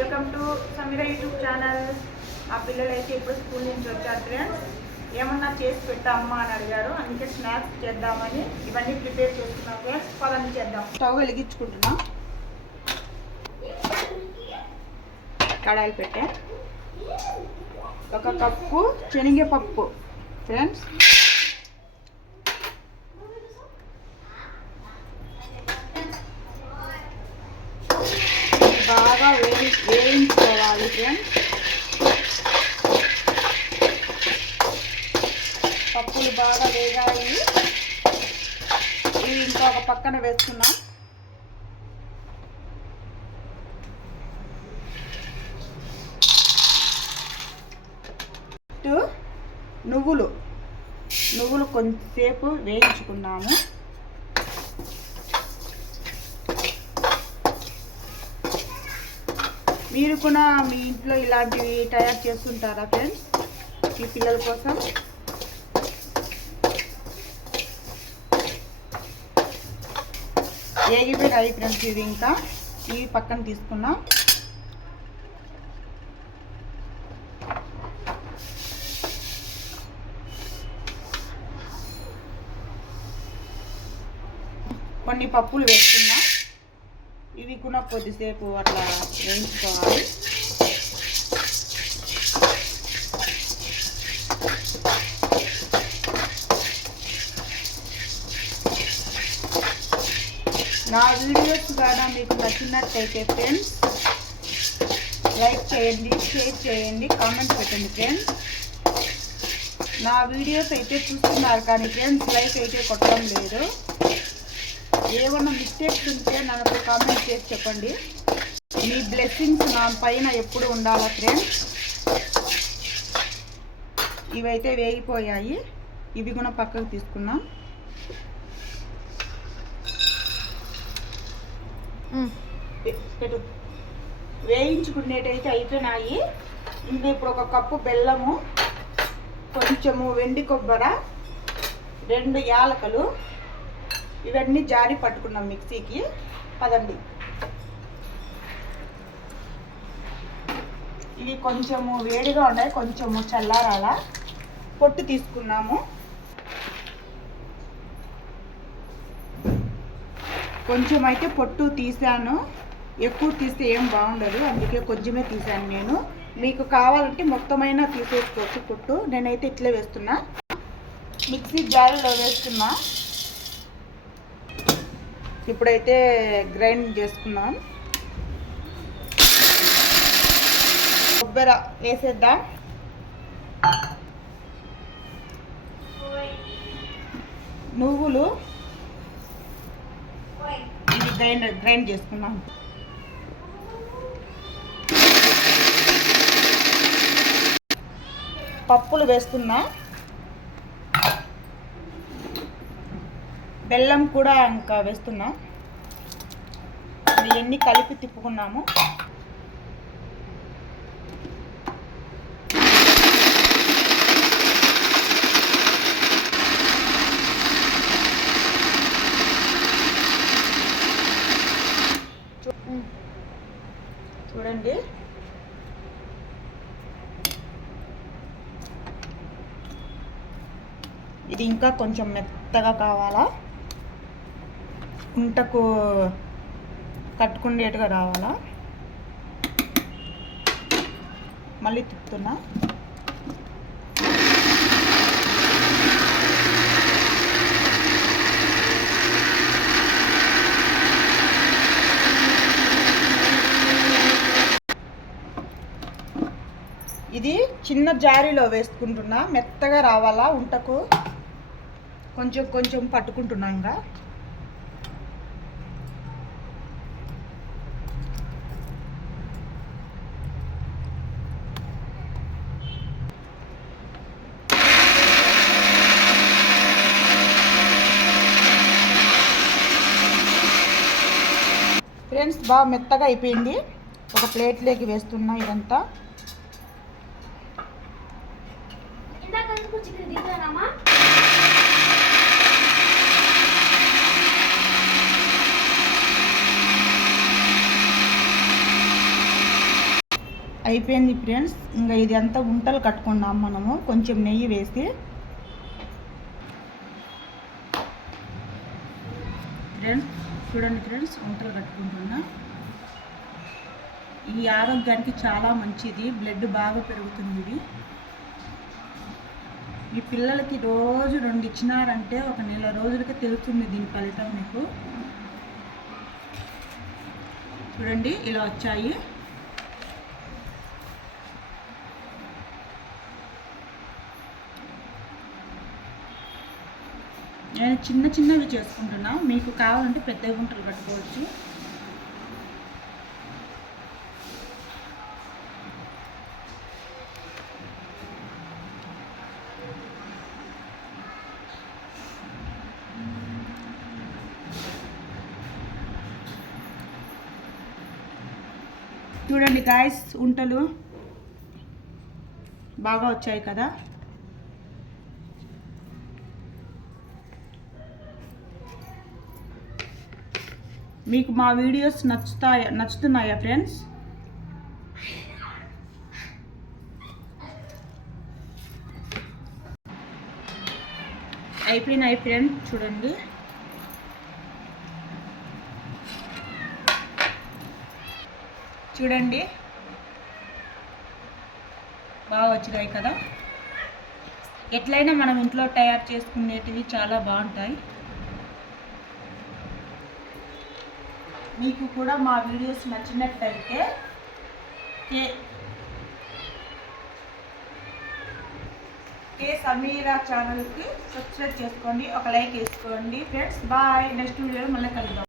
Welcome to Sameera YouTube channel. మా పిల్లలు అయితే ఇప్పుడు స్కూల్ నుంచి వచ్చారు ఫ్రెండ్స్. ఏమన్నా చేసి పెట్టా అమ్మ అని అడిగారు, అందుకే స్నాక్స్ చేద్దామని ఇవన్నీ ప్రిపేర్ చేస్తున్నాం ఫ్రెండ్స్. పదండి చేద్దాం. స్టవ్ వెలిగించుకుంటున్నాం, కడాయిలు పెట్టా. 1 కప్పు శనగపప్పు ఫ్రెండ్స్, బాగా వేయించుకోవాలి ఫ్రెండ్స్. పప్పులు బాగా వేగాయి, ఇవి ఇంకొక పక్కన వేసుకున్నాం. నువ్వులు కొంచెంసేపు వేయించుకున్నాము. మీరు కూడా మీ ఇంట్లో ఇలాంటివి తయారు చేస్తుంటారా ఫ్రెండ్స్, మీ పిల్లల కోసం? ఏగిపోయినాయి ఫ్రెండ్స్, ఇవి ఇంకా ఇవి పక్కన తీసుకున్నాం. కొన్ని పప్పులు వేసుకున్నా, ఇవి కూడా కొద్దిసేపు అట్లా వేయించుకోవాలి. నా వీడియోస్ కూడా మీకు నచ్చినట్టయితే ఫ్రెండ్స్ లైక్ చేయండి, షేర్ చేయండి, కామెంట్ పెట్టండి ఫ్రెండ్స్. నా వీడియోస్ అయితే చూస్తున్నారు కానీ ఫ్రెండ్స్ లైక్ అయితే కొట్టడం లేదు. ఏమన్నా మిస్టేక్స్ ఉంటే నాకు కామెంట్ చేసి చెప్పండి. మీ బ్లెస్సింగ్స్ నా పైన ఎప్పుడు ఉండాలా ఫ్రెండ్స్. ఇవైతే వేగిపోయాయి, ఇవి కూడా పక్కకు తీసుకున్నాం. వేయించుకునేటైతే అయిపోయినాయి. ఇంకా ఇప్పుడు 1 కప్పు బెల్లము, కొంచెము వెండి కొబ్బర, 2 యాలకులు, ఇవన్నీ జారి పట్టుకున్నాం మిక్సీకి. పదండి. ఇవి కొంచెము వేడిగా ఉన్నాయి, కొంచెము చల్లారాల. పొట్టు తీసుకున్నాము, కొంచెం అయితే పొట్టు తీసాను. ఎక్కువ తీస్తే ఏం బాగుండదు, అందుకే కొంచెమే తీసాను నేను. మీకు కావాలంటే మొత్తమైనా తీసేసుకోవచ్చు పొట్టు. నేనైతే ఇట్లే వేస్తున్నా, మిక్సీ జారులో వేస్తున్నా. ఇప్పుడైతే గ్రైండ్ చేసుకున్నాం. కొబ్బరి వేసేద్దాం. నువ్వులు ఇవి గ్రైండ్ చేసుకున్నాం. పప్పులు వేస్తున్నా, బెల్లం కూడా ఇంకా వేస్తున్నా. ఇవన్నీ కలిపి తిప్పుకున్నాము. చూడండి, ఇది ఇంకా కొంచెం మెత్తగా కావాలా, ఉంటకు కట్టుకునేట్టుగా రావాలా. మళ్ళీ తిప్పుతున్నా. ఇది చిన్న జారీలో వేసుకుంటున్నా, మెత్తగా రావాలా ఉంటకు. కొంచెం కొంచెం పట్టుకుంటున్నా. ఇంకా ఫ్రెండ్స్ బాగా మెత్తగా అయిపోయింది. ఒక ప్లేట్లోకి వేస్తున్నా ఇదంతా. అయిపోయింది ఫ్రెండ్స్. ఇంకా ఇది అంతా ఉంటలు కట్టుకున్నాం మనము కొంచెం నెయ్యి వేసి. ఫ్రెండ్స్ చూడండి ఫ్రెండ్స్, ఉంటలు కట్టుకుంటున్నా. ఈ ఆరోగ్యానికి చాలా మంచిది, బ్లడ్ బాగా పెరుగుతుంది. ఇది మీ పిల్లలకి రోజు 2 ఇచ్చినారంటే ఒక నెల రోజులకి తెలుస్తుంది దీని ఫలితం మీకు. చూడండి ఇలా వచ్చాయి. నేను చిన్నవి చేసుకుంటున్నా, మీకు కావాలంటే పెద్ద గుంటలు కట్టుకోవచ్చు. చూడండి గాయ్స్, ఉంటలు బాగా వచ్చాయి కదా. మీకు మా వీడియోస్ నచ్చుతున్నాయా ఫ్రెండ్స్? అయిపోయినాయి ఫ్రెండ్స్. చూడండి చూడండి బాగా వచ్చినాయి కదా. ఎట్లయినా మనం ఇంట్లో తయారు చేసుకునేటివి చాలా బాగుంటాయి. మీకు కూడా మా వీడియోస్ నచ్చినట్టయితే కే సమీరా ఛానల్కి సబ్స్క్రైబ్ చేసుకోండి, ఒక లైక్ వేసుకోండి ఫ్రెండ్స్. బాయ్. నెక్స్ట్ వీడియోలో మళ్ళీ కలుద్దాం.